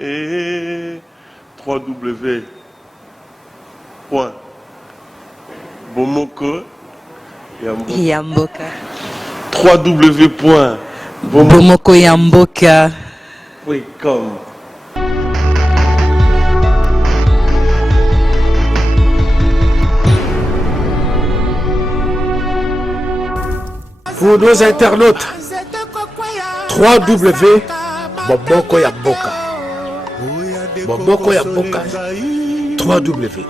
et www.bomokoyamboka. www.bomokoyamboka.com. Pour nos internautes, www.bomokoyamboka. Bomokoyamboka. www.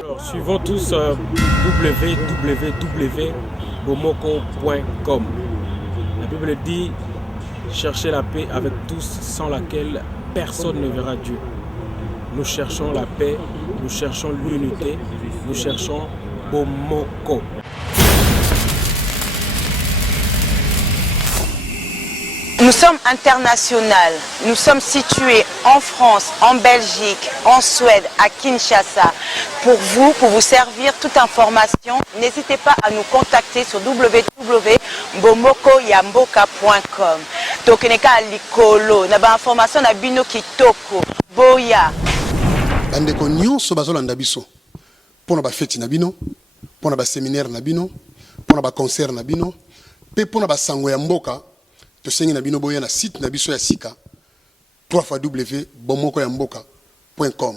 Alors, suivons tous www.bomoko.com. La Bible dit cherchez la paix avec tous, sans laquelle personne ne verra Dieu. Nous cherchons la paix, nous cherchons l'unité, nous cherchons Bomoko. Nous sommes internationaux, nous sommes situés en France, en Belgique, en Suède, à Kinshasa. Pour vous servir toute information, n'hésitez pas à nous contacter sur www.bomokoyamboka.com. Tokeneka likolo, na ba information na bino kitoko, boya. Bandeko nyonso bazolanda biso. Pona ba fête na bino, pona ba séminaire na bino, pona ba concert na bino, pe pona ba sango ya mboka. To sengi na bino boya na site na biso ya sika www.bomokoyamboka.com.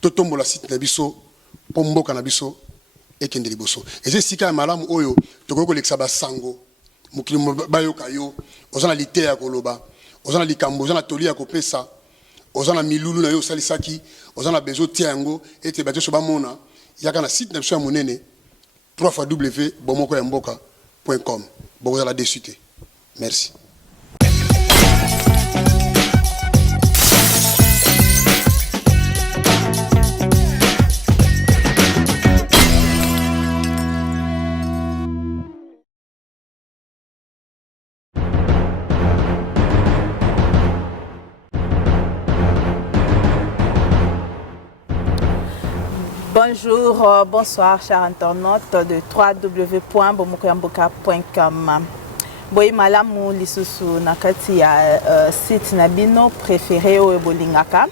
To tombola site na biso po mboka na biso ekende liboso. Eze sika ya malamu oyo tokoko lekisa ba sango mukili bayoka yo ozana lite ya koloba ozana likambo ozana toli ya kopesa ozana milulu na yo salisaki ozana bezo tia yango ete bato so bamona yaka na site na biso ya monene www.bomokoyamboka.com. Bokozala desute. Merci. Bonjour, bonsoir chers internautes de www.bomokoyamboka.com. Boy malamu lisusu nakati ya site nabino préféré au Bolingaka.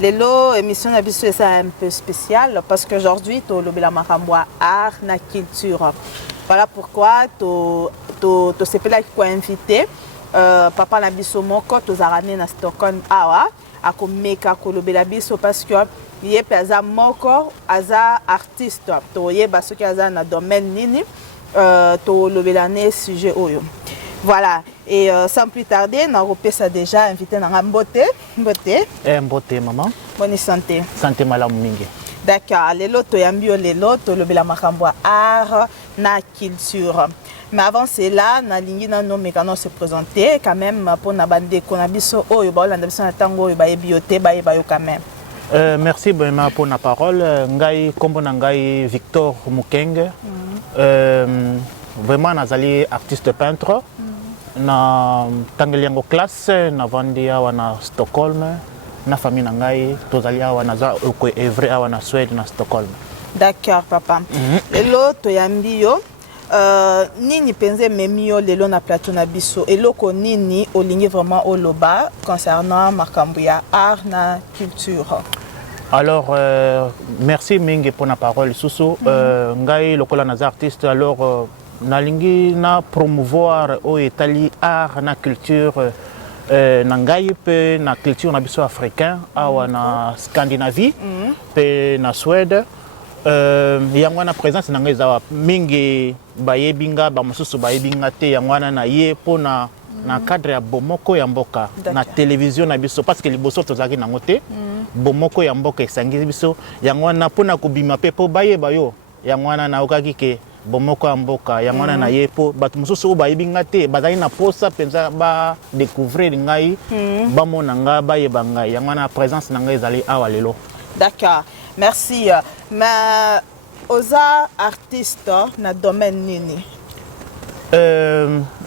Lelo émission nabiso est un peu spéciale parce qu'aujourd'hui to lobela makamboa art na culture. Voilà pourquoi to sepela qui invité papa nabiso moko to zarane na Stockholm awa akomeka ko lobela biso parce que ye peza moko aza artiste to ye baso ki aza na domaine nini to lobela ne sujet oyo. Voilà, et sans plus tarder, on a ça déjà invité dans la beauté. Beauté. Beauté, maman. Bonne santé. Santé, madame Mingi. D'accord, les lots, tu as mis les lots, tu as la makamboa art, na culture. Mais avant cela, na lingi na no mécano se présenter quand même pour na bande qu'on a biso oh yo ba la biso na tango yo ba bioté ba yo quand même. Merci vraiment pour la parole. Ngai kombo na ngai Victor Mukenge. Vraiment nazali artiste peintre. Na tangeliango classe na vandia wana Stockholm na famille na ngai tozali awa na za ko evre awa na Suède na Stockholm. D'accord papa. Lelo to yambi yo nini penze memio lelo na plateau na biso eloko nini olingi vraiment oloba concernant makambuya art na culture. Alors merci mingi pour la parole susu ngai lokola na artiste alors nalingi na promouvoir au Italie art na culture na ngai pe na culture na biso africain awa na Scandinavie pe na Suède yango na présence na ngai zawa mingi bayebinga ba mosusu bayebinga te yango na ye pona na cadre ya bomoko ya mboka na télévision na biso parce que liboso tozaki nango te bomoko ya mboka esangi biso yango na pona kubima pe po bayeba yo yango na okaki ke bomoko ya mboka yango na ye po bato mosusu bayebinga te bazali na posa penza ba découvrir ngai ba mona nga bayeba ngai yango na présence na ngai ezali awa lelo. D'accord, merci. Mais oza artiste na domaine nini?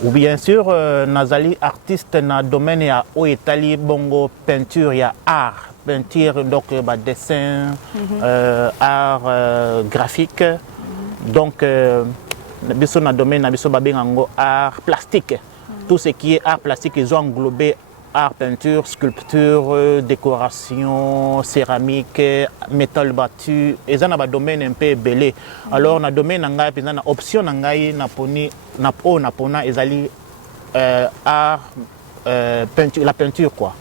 Ou bien sûr nazali artiste na domaine ya o Italie bongo peinture ya art peinture donc ba dessin art graphique donc biso na domaine na biso babengango art plastique tout ce qui est art plastique ils ont englobé art, peinture, sculpture, décoration, céramique, métal battu. Et ça, un domaine un peu belé. Alors, dans le domaine, on a une option, on a une art, peinture, la peinture, quoi.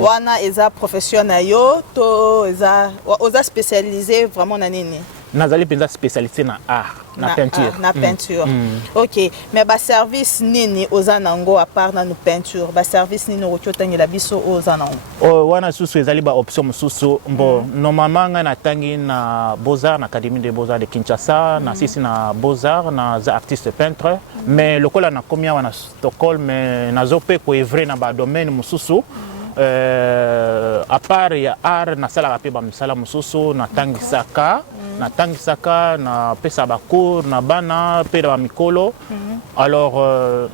Wana eza professionnel yo to eza oza spécialisé vraiment na nini? Nazali penza spécialisé na art, na peinture. Na peinture. OK, mais ba service nini oza nango à part na peinture, ba service nini okotangela biso oza nango? Wana susu ezali ba option susu bon normalement nga natangi na Beaux-Arts na Académie des Beaux-Arts de Kinshasa, na sisi na Beaux-Arts na za artiste peintre, mais lokola na komia wana Stockholm mais nazope ko evre na ba domaine mususu. À part ya art na sala pe ba misala mususu na tangisaka na pesa ba cours na bana pe ba mikolo. Alors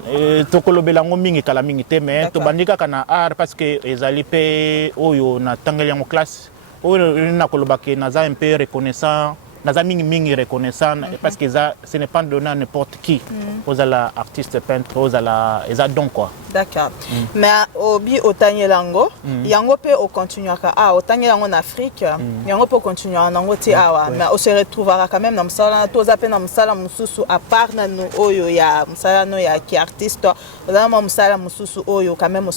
tokolo belango mingi kala mingi te mais to bandika kana art parce que ezali pe oyo na tangeli yango classe oyo na kolobake na za un peu reconnaissant naza mingi reconnaissant parce que ce n'est pas donné à n'importe qui. Aux artistes peintres, aux eza don quoi. D'accord. Mais obi otanyelango, yango pe o continuera otanyelango en Afrique, yango pe continuer en nango ti awa, mais on se retrouvera quand même dans msala toza pe na msala mususu à part na no oyo ya msala no ya ki artiste, oza ma msala mususu oyo quand même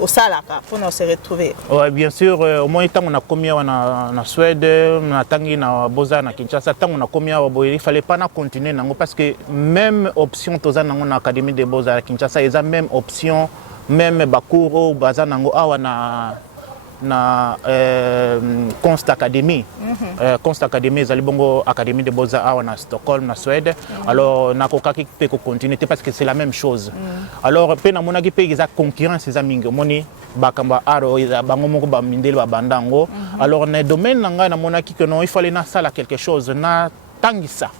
au salaka pour nous se retrouver. Ouais, bien sûr, au moins tant on a commis en Suède, on a tangi na Beaux-Arts na Kinshasa, tant on a commis il fallait pas na continuer nango parce que même option toza nango na Académie des Beaux-Arts à Kinshasa, ils a même option même bakuro baza nango awa na Konst Academy. Konst Academy ezali bongo Académie des Beaux-Arts awa na Stockholm na Suède. Alors na kokaki pe ko continuer parce que c'est la même chose. Alors pe na monaki pe eza concurrence eza mingi moni bakamba aro eza bango moko ba mindeli ba bandango. Alors na domaine nanga na monaki que non il fallait na sala quelque chose na tangisa.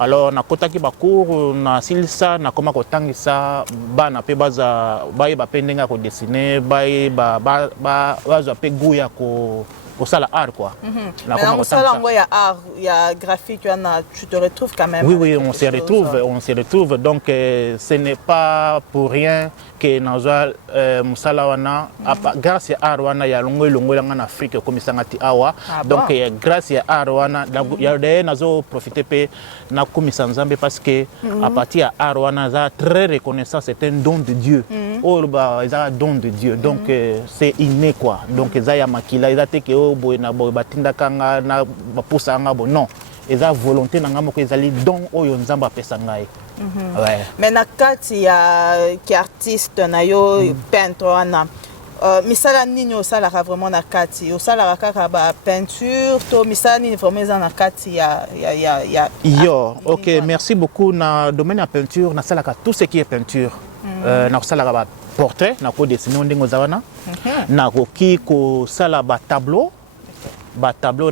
Alors na kotaki ba cours na silisa na koma ko tangisa bana pe baza baye ba pendenga ko dessiner baye baza pe guya ko sala art quoi. Mais on sala ngo ya art, ya graphique, tu te retrouves quand même. Oui, on se retrouve. Donc ce n'est pas pour rien que naza musala wana grâce à art wana ya longo en Afrique comme sangati awa. Donc grâce à art wana ya de nazo profiter pe na komisa nzambe parce que à partir à art wana za très reconnaissant, c'est un don de Dieu. Oh ba za don de Dieu. Donc c'est inné quoi. Donc za ya makila za te ke boy na boy batinda kanga na bapusa nga bo non. Eza volonté na ngamo ko ezali don oyo nzamba pesa ngai. Ouais. Mais na kati ya ki artiste na yo peintre wana misala nini osala vraiment na kati osala kaka ba peinture to misala nini vraiment na kati ya yo OK, merci beaucoup na domaine ya peinture na sala tout ce qui est peinture. Na sala ba portrait na ko dessiner ndingo zawana na ko ki ko sala ba tableau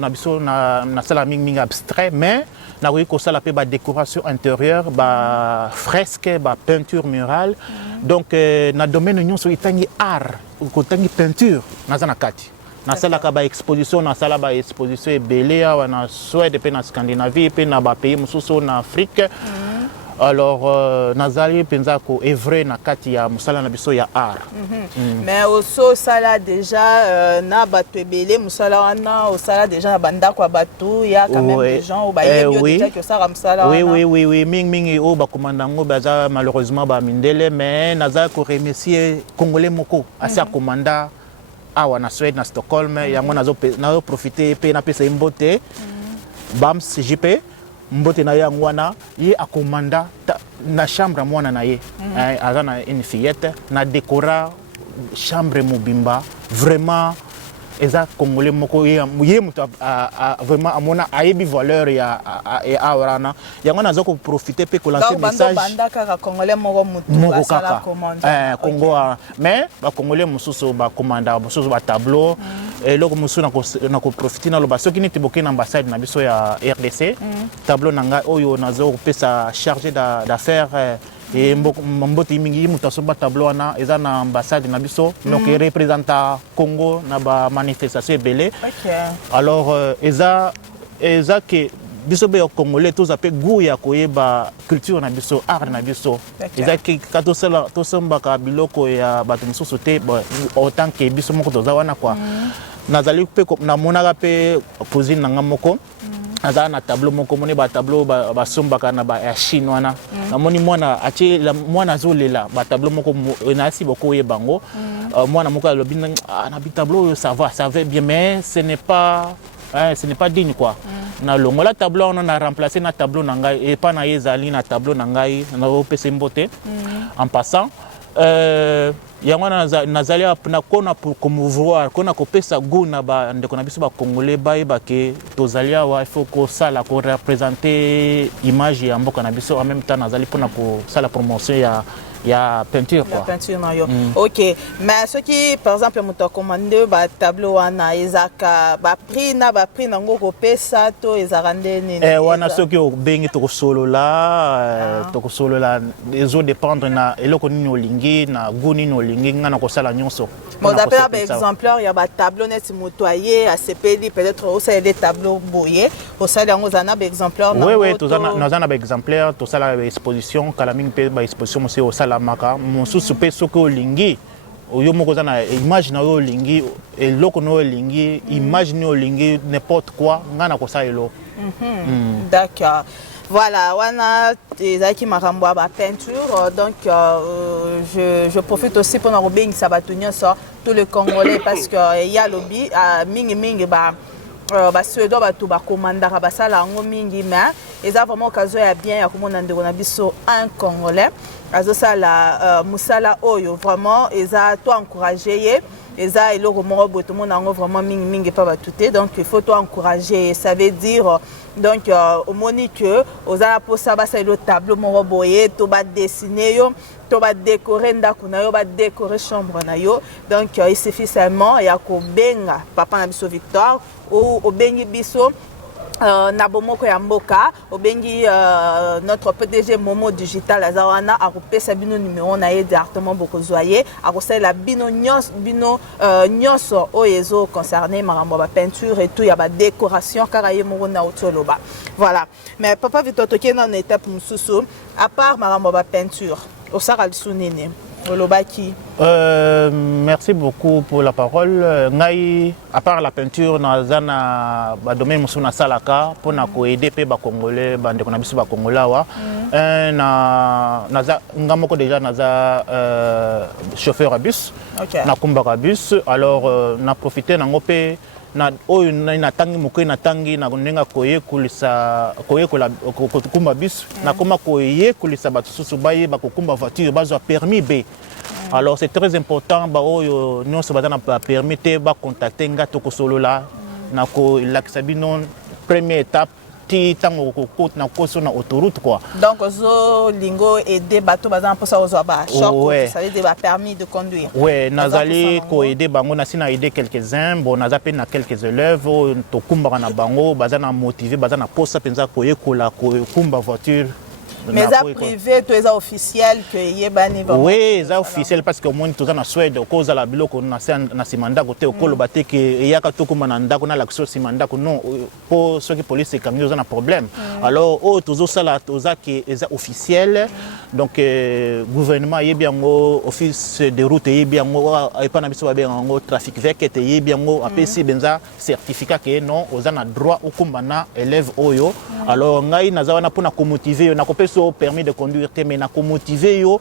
na biso na sala mingi abstrait mais na ko sala pe ba décoration intérieure ba fresque ba peinture murale. Donc na domaine nyonso itangi art ko tangi peinture na za na kati na sala ka ba exposition na sala ba exposition ebele awa na Suède pe na Scandinavie pe na ba pays mususu na Afrique. Alors nazali penza ko evre na kati ya musala na biso ya art. Mais oso sala déjà na bato ebele musala wana osala déjà na banda kwa bato ya quand même des gens au baye déjà que ça musala wana. Oui mingi o ba komandango baza malheureusement ba mindele mais nazali ko remercier congolais moko asa komanda awa na Suède na Stockholm yango nazo profiter pe na pesa imbote Bams JP mbote na yango wana ye akomanda na chambre mwana na ye aza na une fillette na décora chambre mobimba vraiment eza congolais moko ye muto vraiment amona ayebi valeur ya awarana yango nazo ko profiter pe ko lancer message banda kaka congolais moko muto asala commande Congo mais ba congolais mususu ba commanda mususu ba tableau et loko mususu na ko profiter na loba soki niti boke na ambassade na biso ya RDC tableau nanga oyo nazo pesa chargé d'affaires et mboti mingi mutasoba tableau na eza na ambassade na biso donc représenta Congo na ba manifestation belé. Alors eza que biso be congolais tous appelé goût ya koyeba culture na biso art na biso ezaki ka to sombaka biloko ya bato mosusu te autant que biso moko toza wana quoi nazali pe na monaka pe cousine nanga moko azala na tableau moko moni ba tableau ba sombaka na ba ya Chine wana namoni mwana atie mwana azolela ba tableau moko na si boko yebango mwana moko alobi na bi tableau ça va bien mais ce n'est pas digne quoi na longola tableau on a remplacé na tableau nangai et pas na yezali na tableau nangai na opese mbote en passant yango nazali na kona pour promouvoir kona kopesa goût na ba ndeko na biso ba congolais bayeba ke tozali awa il faut ko sala ko représenter image ya mboka na biso en même temps nazali pona ko sala promotion ya peinture quoi. La peinture non yo. OK, mais ce qui par exemple moto commandé ba tableau wana ezaka ba prix nango ko pesa to ezarande nini. Wana soki o bengi to solola ezo dépendre na eloko nini olingi na guni no lingi ngana ko sala nyonso. Bon d'après par exemplaire ya ba tableau net motoyer à CPD peut-être au ça des tableaux boyé au ça yango zana ba exemplaire na. Oui to zana ba exemplaire to sala exposition kalaming pe ba exposition aussi au sala maka mosusu pe soki olingi oyo moko za na image na yo olingi eloko na yo olingi image na yo olingi n'importe quoi ngana kosala elo. D'accord. Voilà, wana ezaki makambo ba peinture donc je profite aussi pour na robengisa bato nyonso tous les Congolais parce que il y a lobby mingi ba suédois bato bakomandaka basala yango mingi mais eza vraiment occasion ya bien ya komona ndeko na biso un Congolais azosala musala oyo vraiment eza to encourager ye eza eloko moko boye tomona yango vraiment mingi pa bato te donc il faut to encourager ça veut dire donc omoni que ozala mposa basala elo tableau moko boye to badessine yo to badécorer ndako na yo badécorer chambre na yo donc il suffit seulement ya kobenga papa na biso Victor ou obengi biso na bomoko ya mboka obengi notre PDG Momo Digital azawana akopesa bino numéro na ye directement bokozwaye akosala bino nyonso oyezo concerné makambo ba peinture et tout ya ba décoration kaka ye moko na otoloba voilà mais papa Victor toke na étape mususu à part makambo ba peinture osaka lisunene olobaki. Merci beaucoup pour la parole. Ngai, à part la peinture, nazana ba domaine musuna salaka pour na ko aider pe ba congolais ba ndeko na biso ba congolais wa. Naza ngamoko déjà naza chauffeur à bus. Okay. Na kumbaka bus. Alors na profiter nango pe na oyo na tangi moko na tangi na ndenga koye kulisa koye kola kumba bus na koma koye kulisa batususu baye bakokumba voiture bazwa permis B. Alors c'est très important ba oyo nyonso bazana ba permis te ba contacter ngato ko solola na ko laksabino première étape ti tango ko na ko so na autoroute quoi. Donc zo lingo aider bato bazana posa ozo ba choc ça veut dire ba permis de conduire. Ouais, nazali ko aider bango na sina aider quelques-uns bon nazape na quelques élèves to kumba na bango bazana motiver bazana posa penza ko yekola ko kumba voiture. Mais ça privé, tu es officiel que yebani va. Oui, c'est officiel parce que moi tout en Suède cause la biloko na simanda côté okolo baté que yaka to kuma na ndako na l'action simanda ko non pour ceux qui police et camions ont un problème. Alors toujours ça là toza qui est officiel donc gouvernement yebiango office de route yebiango et pas na biso ba ngo trafic vert que yebiango APC benza certificat que non oza na droit okuma na élève oyo. Alors ngai nazawana pour na motiver na kopesa permis de conduire mais na ko motiver yo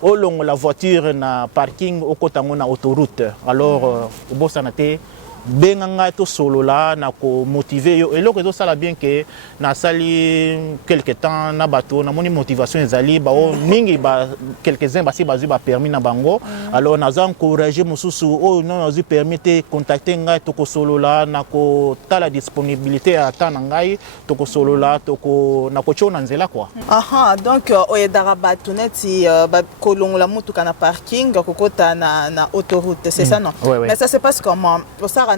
au long la voiture na parking au kotango na autoroute alors obosana te benganga to solo là na ko motiver yo et loko ça la bien que na sali quelque temps na bateau na moni motivation ezali ba o mingi ba quelques-uns ba si bazu ba permis na bango alors na za encourager mususu o non azu permis te contacter ngai to ko solo là na ko tala disponibilité à temps ngai to ko solo là to ko na ko chona nzela quoi. Aha donc oyedara bato neti ba kolongola mutuka na parking kokota na autoroute c'est ça non? Ouais, ouais. Mais ça se passe comment?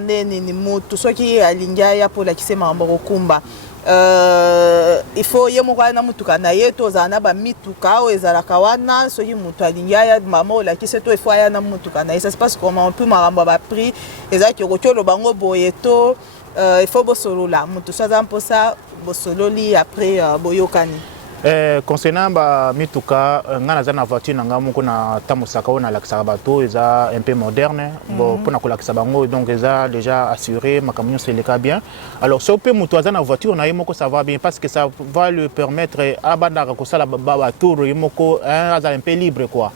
Ni mutu soki alinga ya pour la kisema kumba il faut yemokwa na mutuka na yeto zana ba mituka o ezalaka wana soki mutu alinga ya mama la kiseto il faut ya na mutuka na ça se passe comment on peut maramba ba prix ezaki okolo bango boyeto il faut bosolola mutu ça za mposa bosololi après boyokani. Concernant ba mituka ngana za na voiture na ngamu kuna tamusaka na lakisa bato eza un peu moderne bon pour na kolakisa bango donc eza déjà assuré ma camion c'est le cas bien alors si on peut muto za na voiture na yemoko ça va bien parce que ça va lui permettre abanda ko sala ba tour yemoko un peu libre quoi.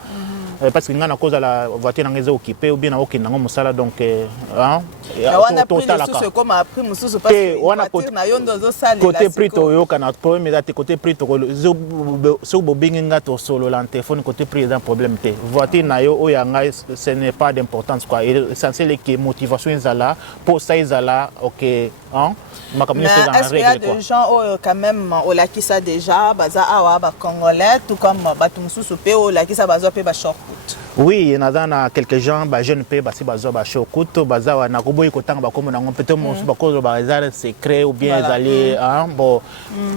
Parce que nous avons la voiture qui est occupée ou bien aucune dans musala donc on a pris le sous comme a pris le sous parce que on a côté prix to kana problème mais côté prix to so bobinga to solo la téléphone côté prix un problème té voiture na yo oyanga ce n'est pas d'importance quoi essentiel que motivation là pour ça là OK hein ma communauté dans la règle quoi. Est-ce qu'il y a des gens quand même au lakisa déjà baza awa ba congolais tout comme batumsusu pe au lakisa bazo pe ba short. Oui, il y a quelques gens, jeunes pays, qui sont en shortcut, qui sont en Koboy, qui sont en secret ou bien ils allaient bon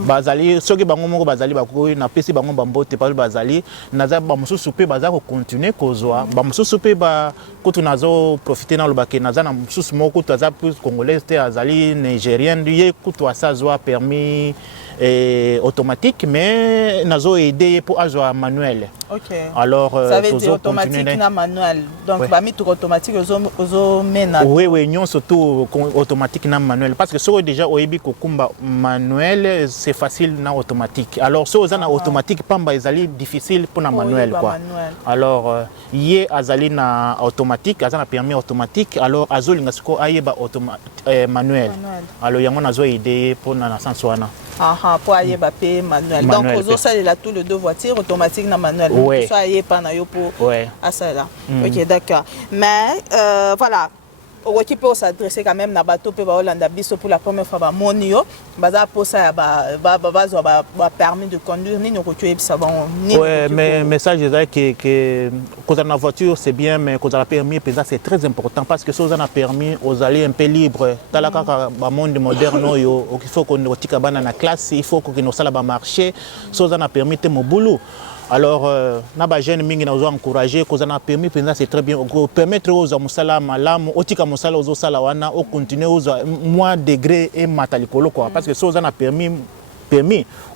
bazali ceux qui bango bazali bakoy na pesi bango bambote pas bazali naza bamusu souper baza ko continuer kozwa bamusu souper ba kutu nazo profiter na lobake naza na musu moko taza plus congolais te azali nigérien ye kutu asazwa permis automatique mais nazo aider pour avoir manuel. OK. Alors ça veut dire automatique na manuel. Donc ba mi tout automatique ozo mena. Oui, non surtout automatique na manuel parce que so déjà oyebi ko kumba manuel c'est facile na automatique. Alors so za na automatique pamba ezali difficile pour na manuel quoi. Alors yé azali na automatique, azana permis automatique alors azolinga siko ayeba manuel. Alors yango nazo aider pour na sens wana. Pour aller payer manuel. Donc, aux ça il a tout le deux voitures automatiques na manuel. Oui. Ça y est pas na yo pour à ça là. OK, d'accord. Mais voilà, au qui peut s'adresser quand même na bateau pe ba Hollanda biso pour la première fois ba monio, baza pour ça ba permis de conduire ni no ko tuer ça bon ni. Ouais, mais message est que quand on a voiture c'est bien mais quand on a permis c'est très important parce que si on a permis aux aller un peu libre talaka ba monde moderne yo il faut qu'on tika bana na classe il faut qu'on sala ba marché si on a permis te mo boulot. Alors, na jeune mingi na ozo encourager cause na permis penza c'est très bien permettre aux musala malamu otika musala ozo sala wana o continuer aux moins degré et matalikolo quoi parce que si on a permis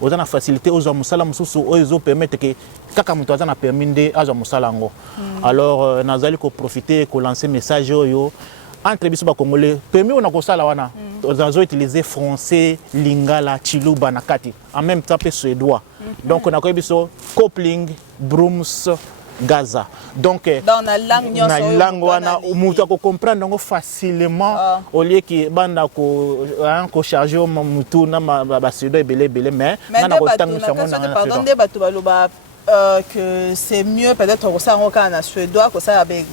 aux na facilité aux musala mususu ozo permettre que kaka muto azana permis nde azo musala ngo. Alors nazali ko profiter ko lancer message yo entre biso ba congolais permis on a ko sala wana ozo utiliser français lingala chiluba na kati en même temps pe suédois. Donc on a quoi biso coupling brooms Gaza. Donc dans la langue wana mutu ko comprendre ngo facilement au lieu que banda ko charger mutu na ba suédois belé mais na ko tangisa ngo na pardon de batu baloba que c'est mieux peut-être au ça en suédois que ça avec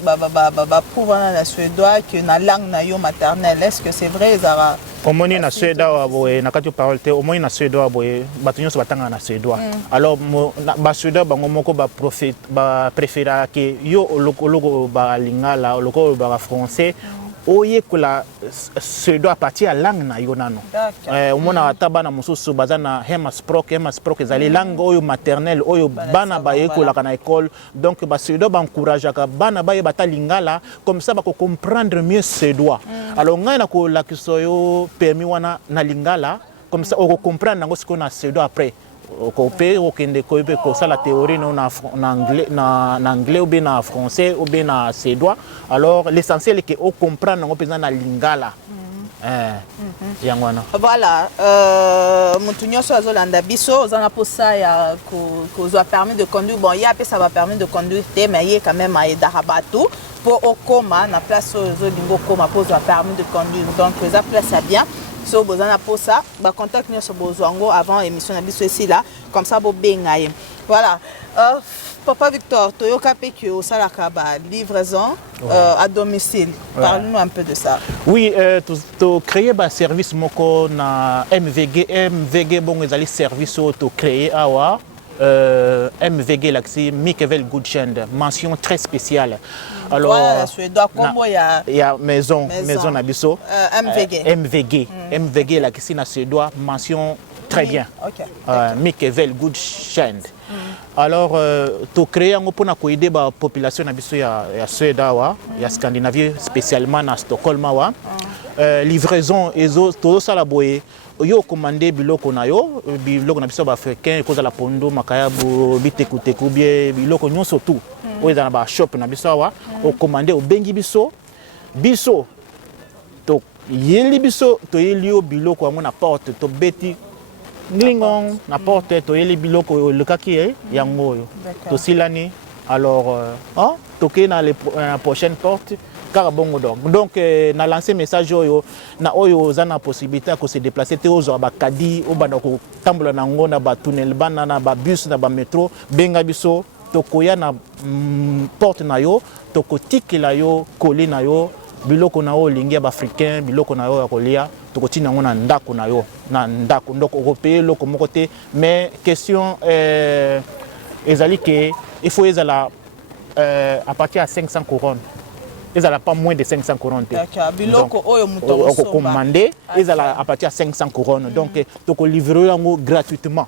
prouver en suédois que na langue na yo maternelle. Est-ce que c'est vrai Zara? Au moins na suédois boye na kati parole te au moins na suédois boye batunyo so batanga na suédois. Alors ba suédois bango moko ba préféra que yo logo ba lingala logo ba français oye kula suédois partir à langue na yo nano. Omona ataba na mususu bazana hemasprok ezali langue oyo maternelle oyo bana ba ekola kana école donc ba suédois ba encourage ka bana ba yeba lingala comme ça ba ko comprendre mieux suédois. Alors ngana ko la kisoyo permis wana na lingala comme ça on comprendre ngo siko na suédois après copé au kende kobe ko ça la théorie non en anglais ou bien en français ou bien en suédois. Alors l'essentiel est que on comprendre ngo pesa na lingala. Voilà, Montunyo sur Zolanda Bisso, on a pour ça qu'on a permis de conduire. Bon, il y a ça va permis de conduire, mais il y a quand même à Darabatou pour au coma, na place au Zolingo coma pour a permis de conduire. Donc, ça place ça bien. So besoin pour ça, bah contact nous sur Bozwango avant l'émission na Bisso ici là, comme ça bo bengaye. Voilà. Papa Victor, Toyoka PQ au Salakaba, livraison à domicile. Parle-nous un peu de ça. Oui, tu créer un service moko na MVG bon les services tu créer awa MVG l'axi Mikevel Goodchend, mention très spéciale. Alors il y a maison Nabiso MVG l'axi na suédois mention très bien. Mikevel Goodchend. Alors tu créer un pour aider la population Nabiso ya Suédois ya Scandinavie spécialement na Stockholm wa livraison ezo to sala boye yo commandé biloko na yo biloko na biso ba africain cause la pondo makayabu bitekuteku bien biloko nyonso tout o za na ba shop na biso wa o commandé o bengi biso to yeli biso to yeli o biloko yango na porte to beti nglingong na porte to yeli biloko le kaki yango yo to silani alors to ke na la prochaine porte Carabongo donc na lancé message oyo na oyo za na possibilité ko se déplacer te ozo ba kadi o bana ko tambola na ngona ba tunnel bana na ba bus na ba métro benga biso to koya na porte na yo to ko tikela yo koli na yo biloko na o lingi ba africain biloko na yo ya kolia to ko tina ngona ndako na yo na ndako ndoko européen loko moko te mais question ezali que il faut ezala à partir à 500 couronnes. Ils n'ont pas moins de 500 couronnes. Donc, on commandé, ils ont à partir de 500 couronnes. Donc, on livrer gratuitement.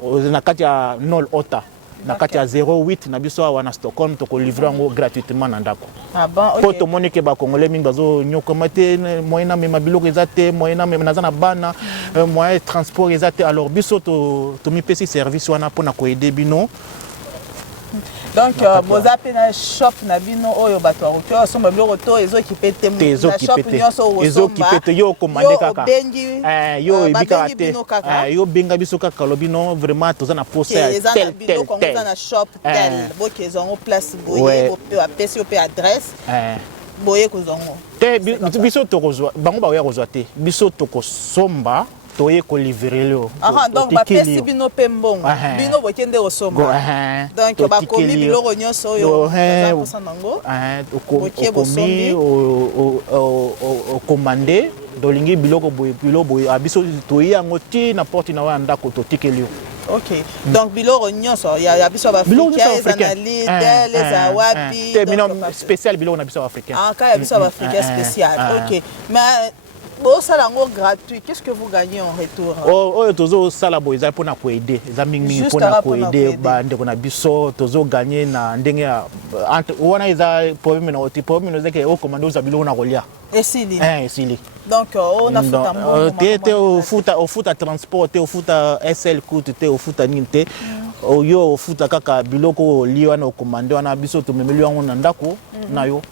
On a 0 OTA. On a 08 na biso wana Stockholm to livrer gratuitement na ndako. Ah bon, OK. Pour to monique ba congolais mingi bazo nyokomate moyena me mabiloko ezate moyena me nazana bana moyen transport ezate alors biso to mi pesi service wana pour na ko aider bino. Donc, vous avez un shop nabino oyo bato akoki somba biloko to ezokipe te na shop nyonso ezokipe te yo commandé kaka yo ebika te yo benga biso kaka lobino vraiment toza na poste tel na shop tel boke ezongo place boye bo apesi pe adresse boye kozongo te biso tokozwa bango ba ya kozwa te biso tokosomba toye ko livrer lo donc ba pesi bino pembongo bino bokende osomba donc ba komi biloko nyonso yo za posa nango okomi o commander dolingi biloko boye abiso toye yango ti na porte na wa ndako to tikeli yo. OK. Donc biloko nyonso ya biso ba africain les awapi donc spécial biloko na biso africain. Ah ka ya biso ba africain spécial. OK. Mais bon, ça là, gratuit. Qu'est-ce que vous gagnez en retour? Oh, tozo sala bo za pona ko aider. Za mingi pona ko aider ba ndeko na biso tozo gagner na ndenge ya wana iza problème na oti problème no zeke o commando za biloko na kolia. Esili. Esili. Donc on a futa mo. Te o futa transport, te o futa SL coûte, te o futa ninte. Yo o futa kaka biloko liwa na commando wana biso to memeli wango na ndako na yo.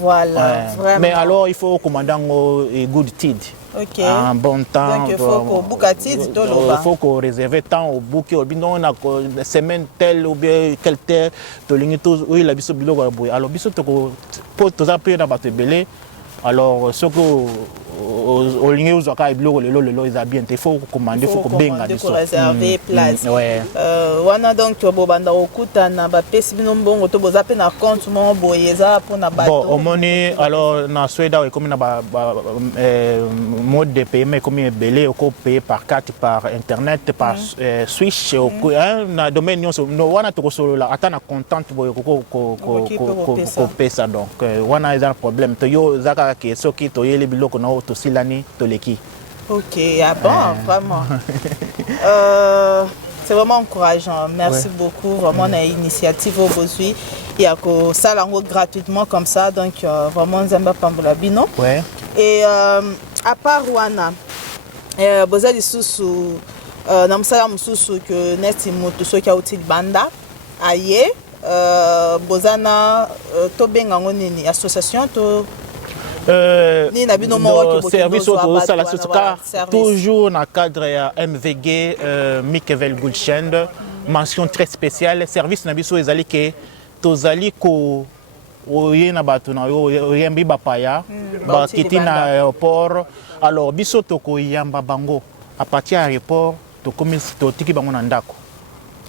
Voilà, vraiment. Mais alors, il faut commander un good tid. OK. Un bon temps. Donc, il faut qu'on boucle tid. Il faut qu'on réserve temps au bouquet. On a une semaine telle ou bien quelle terre. Oui, la biso bilo ko boy. Alors, biso to ko pour to appeler na bato belé. Alors, ce que au ligne auxaka bilo le ils a bien. Il faut commander, il faut benga biso. Il faut réserver place. Ouais. Wana donc to bobanda okuta na ba pesi bino mbongo to bozape na compte mo boyeza pour na bato. Bon, au monnaie alors na Suède comme na ba mode de paiement comme belé au payer par carte par internet par Swish na domaine no wana to solo la atana content boy ko pesa donc wana is un problème to yo zaka ke soki to yeli biloko na to silani to leki. OK, ah bon, vraiment. C'est vraiment encourageant. Merci beaucoup. Vraiment, on a une initiative aujourd'hui. Il y a que ça gratuitement comme ça. Donc, vraiment, Nzamba Pambola Bino. Ouais. Et à part Rwanda, vous avez des sous Namsala Moussou que Neti Moto Soka Outil Banda. Aye. Bozana Tobenga Nini association to. Service toujours dans le cadre de MVG Mikevel Gulshend, mention très spéciale. Service nabiso ezali ke tozali ko oyena bato na yo yembi bapaya ba kiti na aéroport. Alors biso toko yamba bango à partir de l'aéroport to commis to tiki bango na ndako.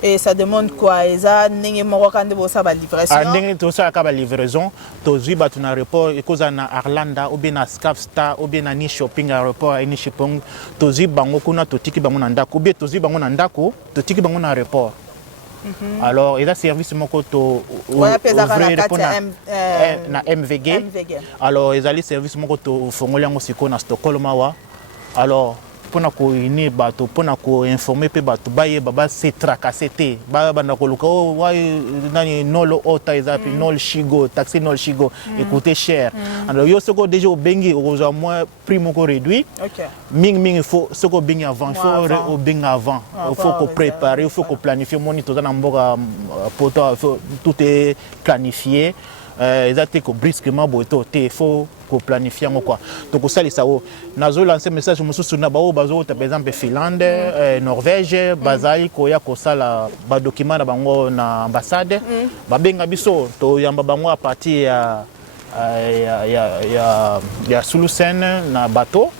Et ça demande quoi? Eza ndenge moko kande bosa ba livraison. Ndenge to sa ka ba livraison to zui batu na aéroport ekoza na Arlanda ou bien na Skavsta ou bien na ni shopping aéroport ni shopping to zui bango kuna to tiki bango na ndako ou bien to zui bango na ndako to tiki bango na aéroport. Alors eza service moko to ouvrir na MVG. Alors ezali service moko to fongola ngo siko na Stockholm wa. Alors pona ko ini bato pona ko informer pe bato baye baba se tracasser ba banda ko luka oh why nani nolo ota ezapi nol shigo taxi nol shigo et coûter cher alors yo soko déjà au bengi au moins prix moko réduit ming il faut soko bengi avant il faut au bengi avant il faut qu'on prépare il faut qu'on planifie moni to na mboka poto tout est planifié exactement brusquement boto te faut ko planifier quoi donc ça les sao nazo lancer message mususu na bao bazo par exemple Finlande Norvège bazali ko ya ko sala ba document na bango na ambassade ba benga biso to yamba bango à partir ya Sulusen na bateau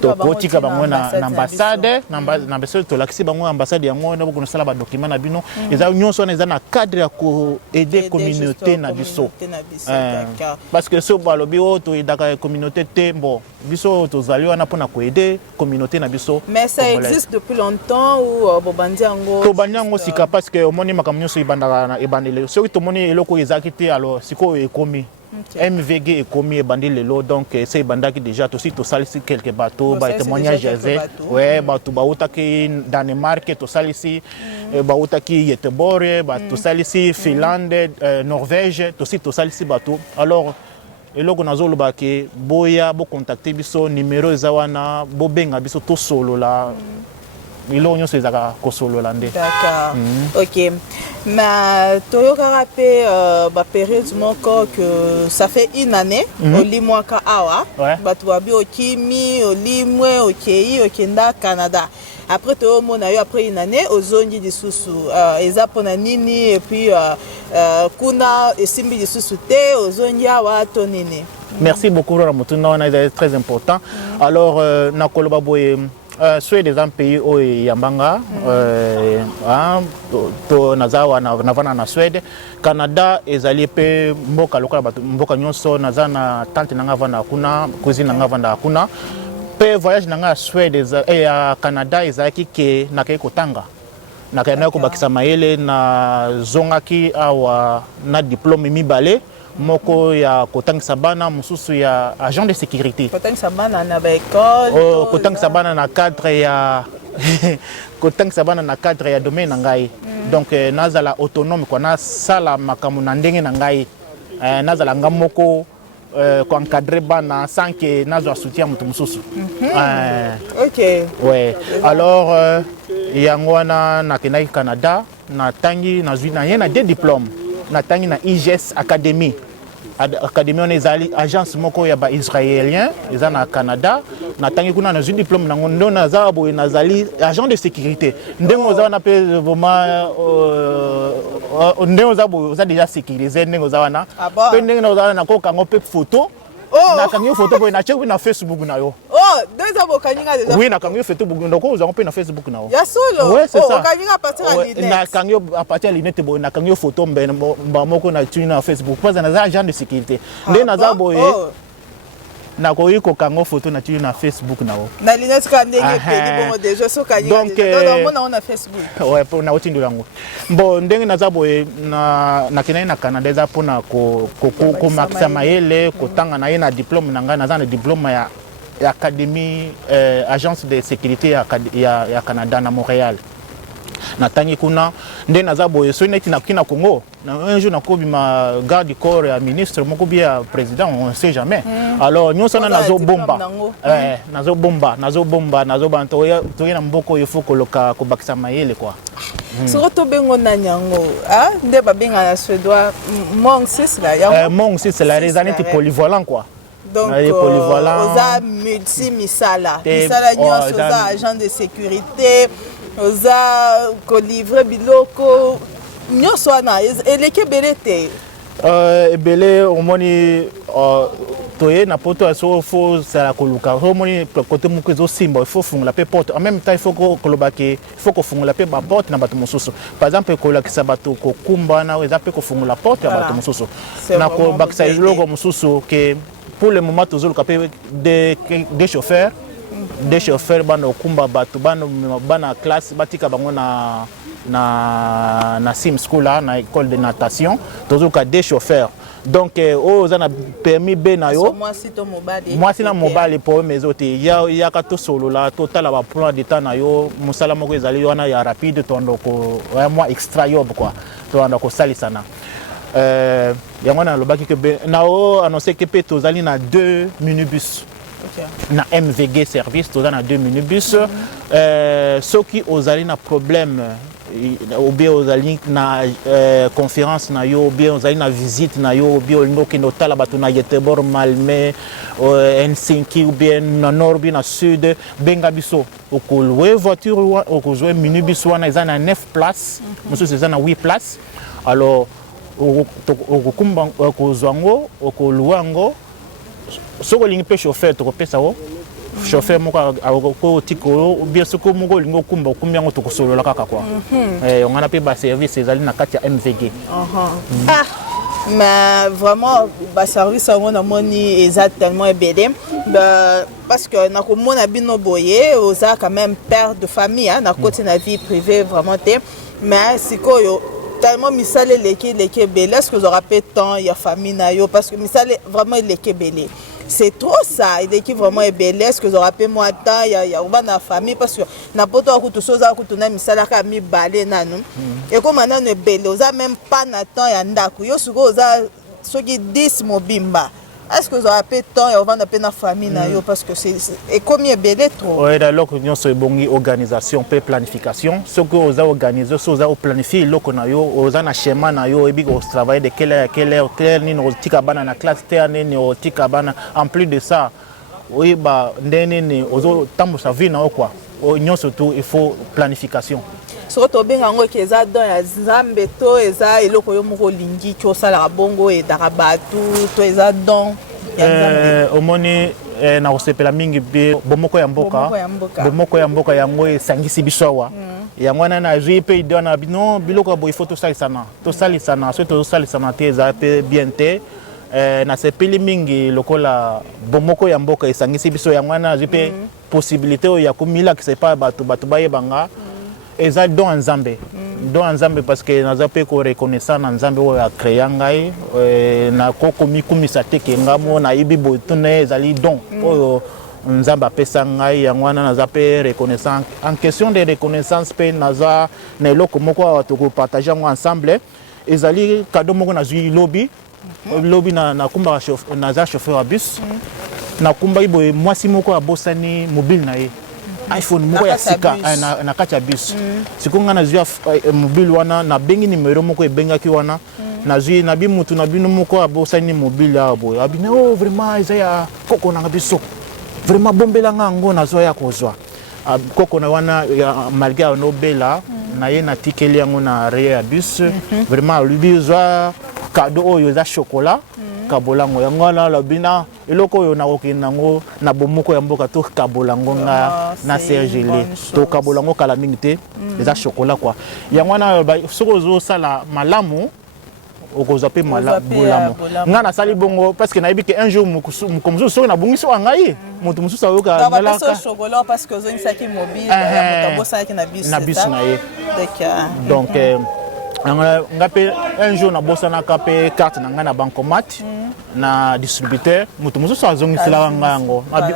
to kotika bango na ambassade na beso to laksi bango ambassade yango na boko sala ba document na bino eza nyonso na eza na cadre ya ko aider communauté na biso parce que so balobi o to idaka communauté te bon biso to zali wana pona ko aider communauté na biso mais ça existe depuis longtemps ou bobandi yango to bandi yango sika parce que omoni makamnyo so ibandaka na ebandele so to moni eloko ezakite alors siko ekomi MVG est commis et bandit le lot donc c'est bandit qui déjà aussi tout ça ici quelques bateaux bah témoignage ouais bateau baouta qui Danemark tout ça ici baouta qui Göteborg bah tout ça ici Finlande Norvège tout ça ici bateau alors et là on a zolo ba ke boya bo contacter biso numéro zawana bo benga biso to solo là ilo nyo sezaka ko solo lande d'accord OK mais toyoka rapé ba période moko que ça fait une année au limwaka awa batu babi okimi olimwe okei okenda Canada après to mona yo après une année ozongi disusu eza pona nini et puis kuna esimbi disusu te ozongi awa to nini. Merci beaucoup Ramotuna, c'est très important. Alors na koloba boye Suède est un pays où il y a Yambanga, nazawa navana na Suède. Canada est allé pe mboka local mboka nyonso nazana tante nanga vana kuna cousine nanga vana kuna. Pe voyage nanga Suède et à Canada ezaki ke nakai kotanga. Nakai na ko bakisa mayele na zongaki awa na diplôme mibale. Moko ya kotangisa bana mususu ya agent de sécurité kotangisa bana na ba école kotangisa bana na cadre ya kotangisa bana na cadre ya domaine na ngai donc nazala autonome kwa na sala makamu na ndenge na ngai nazala ngamoko ko encadrer bana sans que nazo soutien mutu mususu OK ouais alors yango wana na kenai Canada na tangi na zui na yena des diplômes na tangi na IGS Academy Academy on ezali agence moko ya ba israélien eza na Canada na tangi kuna na diplôme na ngondo na zabo nazali agent de sécurité ndengo za na pe vraiment ndengo zabo za déjà sécurisé ndengo za wana pe ndengo za na ko kango pe photo na kango photo ko na check na Facebook na yo deux ans bokaninga déjà oui na kango photo donc on a pe na Facebook na yo ya solo ouais c'est ça bokaninga à partir de l'internet na kango à partir de l'internet bo na kango photo mbe moko na tuni na Facebook parce na za agent de sécurité nde na za boye na ko yiko kango photo na tuni na Facebook na o na linette ka ndenge pe bon déjà so kaninga donc on a Facebook ouais pour na otindu lango bon ndenge na za boye na kinai na Canada za pona ko makisa mayele ko tanga na yena diplôme na nga na za na diplôme ya Académie agence de sécurité ya Canada na Montréal na tangi kuna nde naza boye so neti na kina Congo na un jour na kobima garde du corps ya ministre moko bia président on sait jamais alors nyonso na nazo bomba nazo banto to na mboko il faut koloka ko bakisa mayele quoi soko to bengo na nyango nde ba benga na suédois mong sis la ya mong sis la rezaneti polyvalent quoi donc oza multi-misala misala nyonso oza agent de sécurité oza kolivre biloko nyonso wana eleki ebele te ebele omoni toye na poto aso fo sala koluka omoni côté moko ezosimba il faut fungola pe porte en même temps il faut koloba ke il faut kofungola pe ba porte na bato mosusu par exemple kolakisa bato kokumba na eza pe kofungola porte ya bato mosusu na kobakisa eloko mosusu ke pour le moment tozoluka pe des chauffeurs bana okumba bato bana classe batika bango na sim school na école de natation tozoluka des chauffeurs donc oyo za na permis B na yo moi si na mobali po mezo te ya ka to solo la total ba plan de temps na yo musala moko ezali wana ya rapide to ndoko ya moi extra yob quoi to ndako salisa na yango na lobaki ke na o annoncé que pe tozali na 2 minibus na MVG service tozali na 2 minibus ceux qui ozali na problème ou bien ozali na conférence na yo ou bien ozali na visite na yo ou bien olingoki notala bato na Göteborg Malmö Helsinki ou bien na nord bien na sud benga biso okolwe voiture okozwe minibus wana eza na 9 places mosusu eza na 8 places alors okokumba okozwa ngo okoluwa ngo soko olingi mpe chauffeur tokopesa wo chauffeur moko akotikolo bien soko moko olingi okumba okumbi yango tokosolola kaka kwa ongana mpe baservice ezali na kati ya MVG mais vraiment baservice yango namoni eza tellement ebele parce que nakomona bino boye oza quand même père de famille na koti na vie privée vraiment te mais sikoyo tellement misale eleki ebele est-ce que ozora mpe temps ya famille na yo parce que misale vraiment eleki ebele c'est trop ça eleki vraiment ebele est-ce que ozora mpe mwa temps ya oba na famille parce que na poto akutu so oza kutu na misalaka mibale nanu ekoma nano ebele oza même pas na temps ya ndako yo sikoyo oza soki 10 mobimba est-ce que vous avez peu de temps et on va appeler la famille parce que c'est combien belé trop. Oui, alors que nous avons une organisation, une planification. Ce que vous avez organisé, ce que vous avez planifié, vous avez un schéma, vous avez travaillé de quelle heure, vous avez une classe terne, en plus de ça, oui, vous avez une vie, surtout il faut planification. Surtout bien ngo keza don ya Nzambe to eza eloko yo moko lingi ko sala bongo e darabatu to eza don ya Nzambe omoni na osepela mingi be bomoko ya mboka yango esangisi bisowa yango na jui pe idona bino biloko bo il faut to salisana so to salisana te eza pe bien te na sepeli mingi lokola bomoko ya mboka esangisi biso yango na jui pe possibilité ya komila ki sepa batu bayebanga eza don Nzambe parce que naza pe ko reconnaissant na Nzambe oyo a créé ngai na kokomi kumisa te ke ngamo na ibi botune ezali don oyo Nzambe apesa ngai yango wana naza pe reconnaissant en question de reconnaissance pe naza na eloko moko to ko partager ensemble ezali cadeau moko na zui lobby na kumba naza chauffeur à bus na kumba ibo mwasi moko abosani mobile na ye iPhone moko ya sika na kati ya bus sikonga na zua mobile wana na bengi numero moko ebengaki wana na zui na bi mutu na bino moko abosani mobile abo abina oh vraiment eza ya koko na biso vraiment bombela ngango na zo ya kozwa koko na wana malgré no bela na ye na tikeli yango na re ya bus vraiment lubi zwa cadeau oyo za chocolat kabolango yango la bina eloko oyo na okinango na bomoko ya mboka to kabolango na sergele to kabolango kala mingi te eza chocolat quoi yango na soko zo sala malamu okoza pe malamu nga na sali bongo parce que na yebi que un jour mukomzo so na bungiso angai mutu mususa yoka na la chocolat parce que zo nisaki mobile ya mutu bosa na bus na ye donc ngape un jour na bossa na kapé carte na ngana bancomat na distributeur mutu mususu azongisila ngango abi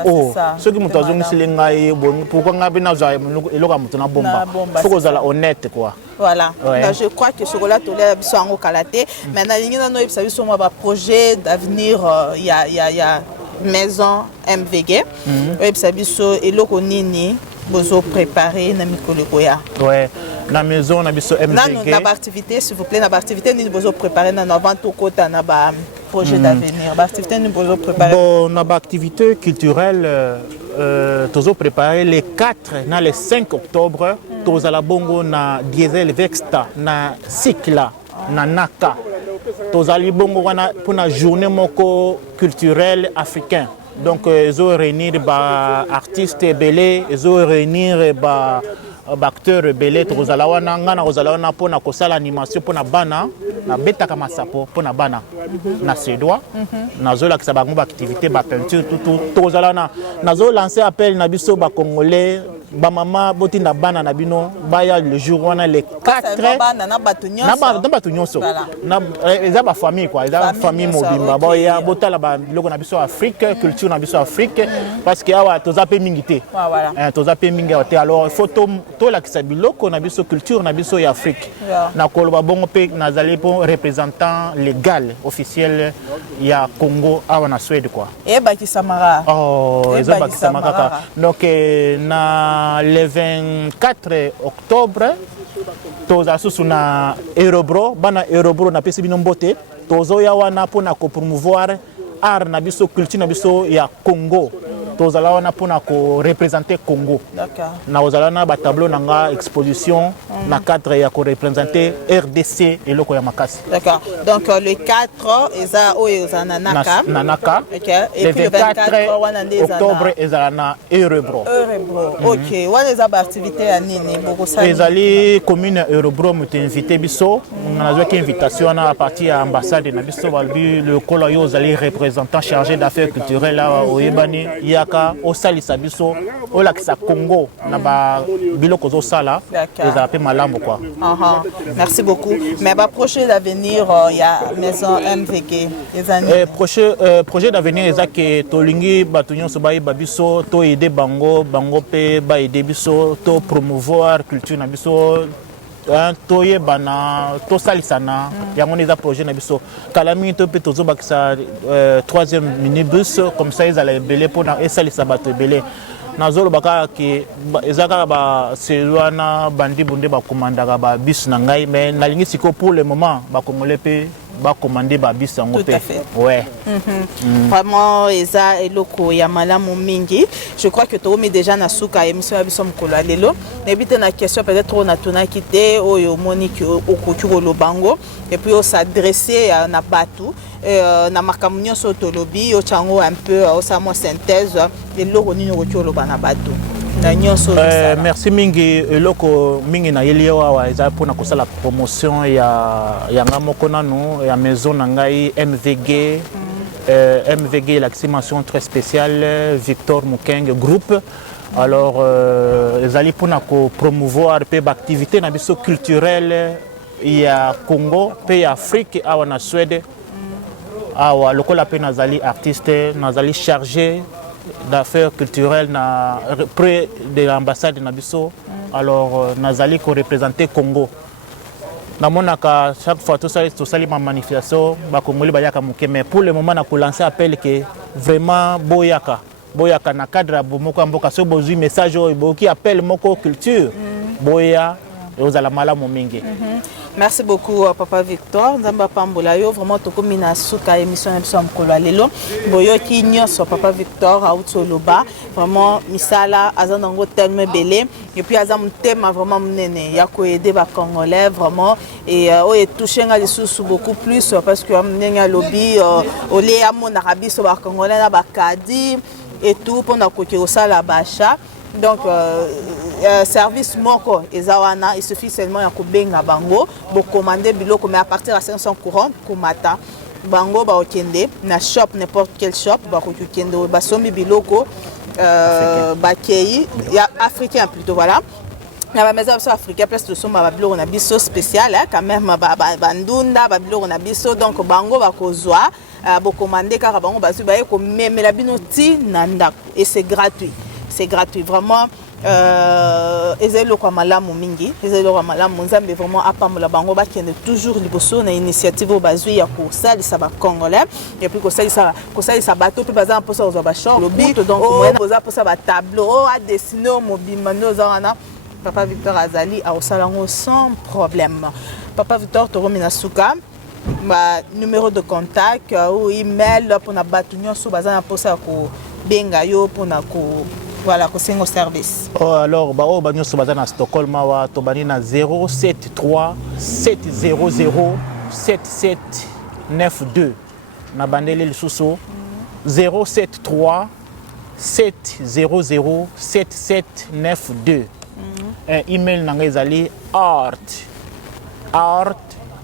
soki mutu azongisila ngai bon pourquoi ngabe na za eloka mutu na bomba faut que zala honnête quoi voilà je crois que chocolat tolé biso ngo kalaté mais na lingi na no ebisa biso mo ba projet d'avenir il y a maison MVG ebisa biso eloko nini bozo préparer na mikolo koya na maison na biso MVG na activité s'il vous plaît na activité ni bozo préparer na avant tout kota na ba projet d'avenir ba activité ni bozo préparer bon na ba activité culturelle tozo préparer les 4 na les 5 octobre tozala bongo na Diesel Vexta na Sikla na Naka tozali bongo wana pour na journée moko culturelle africain donc ils ont réunir ba artistes belé ils ont réunir ba acteur belé tozala wana ngana kozala wana pona kosala animation pona bana na betaka masapo pona bana na suédois nazola kisaba ngo ba activité ba peinture tout tozala na nazo lancer appel na biso ba congolais ba maman botinda bana na bino baya le jour wana les 4 na batu nyonso na eza ba famille quoi eza famille mobimba boya botala ba biloko na biso Afrique culture na biso Afrique parce que awa toza pe mingi te toza pe mingi te alors il faut to la kisa biloko na biso culture na biso ya Afrique na koloba bongo pe nazali pour représentant légal officiel ya Congo awa na Suède quoi Samara. Oh, Samara. Donc, na le 24 octobre, toza susu na Aerobro, bana Aerobro na pesi binombote, tozo ya wana pona ko promouvoir art na biso culture na biso ya Congo. Tozala wana pona ko représenter Congo. D'accord. Na ozala na ba tableau nanga exposition na cadre ya ko représenter RDC et loko ya makasi. D'accord. Donc le 4 eza oyo za nanaka. Nanaka. OK. Et puis le 24 octobre ezala na Aerobro. OK. Wana eza ba activité ya nini boko sa. Ezali commune Aerobro mutu invité biso. On a joué invitation à partir de l'ambassade na biso balbi le kolo yo zali représentant chargé d'affaires culturelles là au Yebani yaka au salisa biso au lakisa Congo na ba biloko zo sala ezala pe malambo quoi. Merci beaucoup. Mais ba projet d'avenir il y a maison MVG projet d'avenir eza que tolingi batu nyonso ba biso to aider bango pe ba aider biso to promouvoir culture na biso toye bana to salisana yango neza projet na biso kala mingi to pe tozo bakisa troisième minibus comme ça ils allaient belé pour na esalisa bato belé nazolo baka ki ezaka ba selwana bandi bunde ba commandaka ba bus na ngai mais nalingi siko pour le moment ba kongole pe ba commander ba bus yango pe ouais vraiment eza eloko ya malamu mingi. Je crois que tu mis déjà na suka émission ya biso mkolo lelo mais bité na question peut-être on a tuna kité oyo monique okuturo lobango et puis on s'adresser na batu na makambo nyonso tolobi o chango un peu au samo synthèse eloko nini okuturo lobana batu. Merci mingi eloko mingi na yeli wa eza pona kosala promotion ya ngamoko nanu ya maison na ngai MVG MVG l'accimation très spéciale Victor Mukeng groupe. Alors ezali pona ko promouvoir pe activité na biso culturelle ya Congo pe ya Afrique awa na Suède awa lokola pe nazali artiste nazali chargé d'affaires culturelles près de l'ambassade de Nabiso. Alors nazali ko représenter Congo. Namonaka chaque fois tout ça ma manifestation ba Congolais bayaka muke mais pour le moment na ko lancer appel que vraiment boyaka na cadre bomoko mboka so bozui message boki appel moko culture boya ozala malamu mingi. Merci beaucoup Papa Victor. Nzamba pambola yo vraiment tokomi na suka émission na biso mkolo lelo. Boyoki nyonso Papa Victor autoloba vraiment misala azanango tellement belé et puis azam thème vraiment munene ya ko aider ba Congolais vraiment et o est touché nga lisusu beaucoup plus parce que mnenga lobby olé amona rabiso ba Congolais na ba kadi et tout pour na ko sala bacha. Donc service moko ezawana il suffit seulement ya kobenga bango bo commander biloko mais à partir de 500 courants komata bango ba okende na shop n'importe quel shop ba kokende ba sombi biloko ba kei ya africain plutôt voilà na ba maison africaine place de somba ba biloko na biso spécial quand même ba ndunda ba biloko na biso donc bango ba kozwa bo commander car bango ba su ba ko memela bino ti na ndako et c'est gratuit vraiment ezelo kwa malamu mingi ezelo kwa malamu nzambe vraiment apambola bango bakende toujours liboso na initiative bazui ya kosalisa ba Congolais et puis kosalisa bato pe baza mposa ozwa ba champ lobi donc moyen boza posa ba tableau a dessiner mobimba ndoza wana Papa Victor azali a osalango sans problème. Papa Victor toromina suka ma numéro de contact ou email pour na batu nyonso baza na posa ko benga yo pour na ko voilà, c'est un service. Oh, alors, bah, nous sommes à Stockholm, Tobani na 073 700 7792. Na bandele le sous 073 700 7792. Un email nangezali art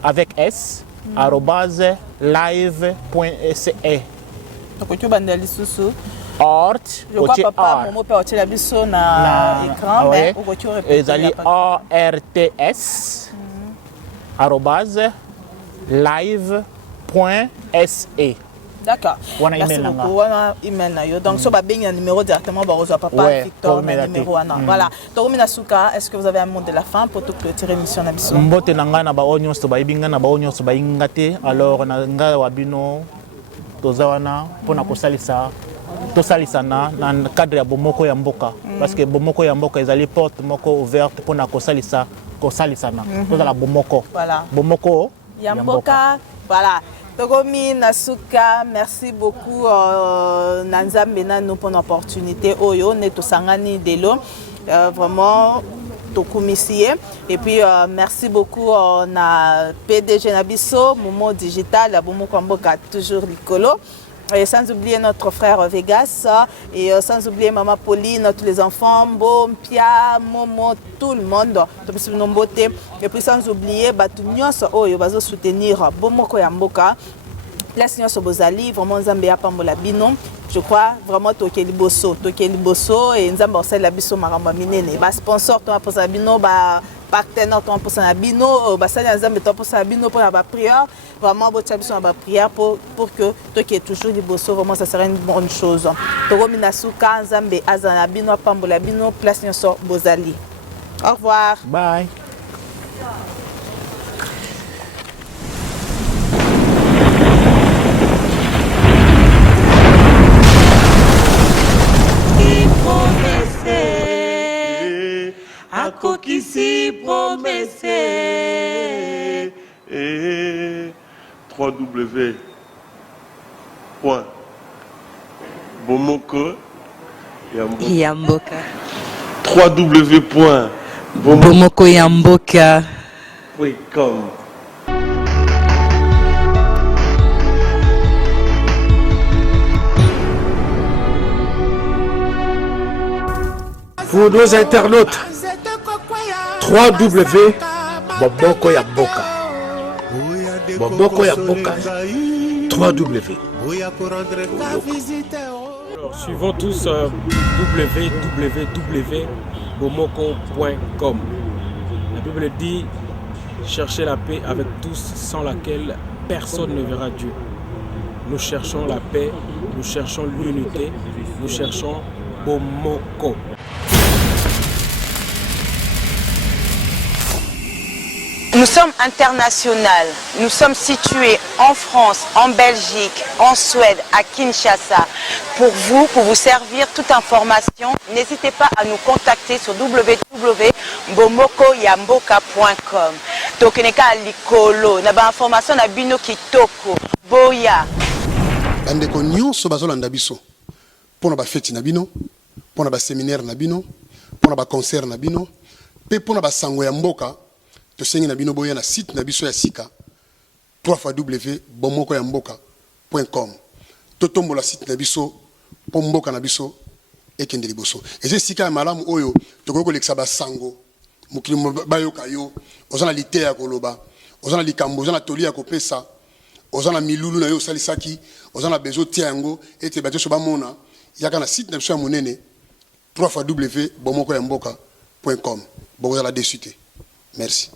avec s @live.se. Donc tu bandele sous Art, Je crois papa Momo peut utiliser la biso na écran mais au voiture répéter. Ezali ARTS arrobase live.se. D'accord. Wana Merci email beaucoup. Wana email na yo. Donc, so ba bengi un numéro directement ba reçoit papa Ouais, Victor comme na numéro wana. Voilà. Toromi Nasuka, est-ce que vous avez un mot de la fin pour tout clôturer l'émission na biso? Mbote nanga na ba onyo so ba ibinga na ba onyo so ba ingate alors na nga wabino toza wana pona kosalisa tosalisana na cadre ya bomoko ya mboka parce que bomoko ya mboka ezali porte moko ouverte pona kosalisana tozala bomoko. Voilà. Bomoko ya mboka. Voilà. Toromi Nasuka, merci beaucoup Nanzambe nanu pour l'opportunité oyo ne tosangani delo vraiment tokumisie et puis merci beaucoup na PDG Nabiso Momo Digital la Bomoko Mboka toujours likolo. Et sans oublier notre frère Vegas et sans oublier Maman Pauline, tous les enfants, Bo, Pia, Momo, tout le monde. Et puis sans oublier Batunios, ils vont soutenir Bomoko Yamboka. La Seigneur Sobozali, vraiment Zambia Pambola Bino. Je crois vraiment Tokeli Bosso et Nzamba Orsay Labiso Maramba Minene. Sponsor, toi pour Sabino, partenaire toi pour Sabino, Bassani Nzamba toi pour Sabino pour la prière. Vraiment, votre prière pour que toi qui es toujours les Bosso, vraiment ça serait une bonne chose. Toromi Nasuka, Nzambe Azanabino, Pambola Bino, place Nyoso Bozali. Au revoir. Bye. Akokisi promesse www.bomoko Yamboka. www.bomoko Yamboka.com. Pour nos internautes, www.bomokoyamboka. Bomokoyamboka. www. Alors, suivons tous www.bomoko.com. La Bible dit cherchez la paix avec tous sans laquelle personne ne verra Dieu. Nous cherchons la paix, nous cherchons l'unité, nous cherchons Bomoko. Nous sommes internationaux. Nous sommes situés en France, en Belgique, en Suède, à Kinshasa. Pour vous servir toute information, n'hésitez pas à nous contacter sur www.bomokoyamboka.com. Tokeneka likolo, na ba information na bino kitoko. Boya. Bandeko nyonso bazolanda biso. Pona ba fête na bino, pona ba séminaire na bino, pona ba concert na bino, pe pona ba sango ya mboka. Tosengi na bino boya na site na biso ya sika www.bomokoyamboka.com. Totombola site na biso po mboka na biso ekende liboso. Eze sika ya malamu oyo tokoko kolekisa basango mokili bayoka yo ozana lite ya koloba ozana likambo ozana toli ya kopesa ozana milulu na yo salisaki ozana bezo tia yango ete bato so bamona yaka na site na biso ya monene www.bomokoyamboka.com. Bokozala dessus te. Merci.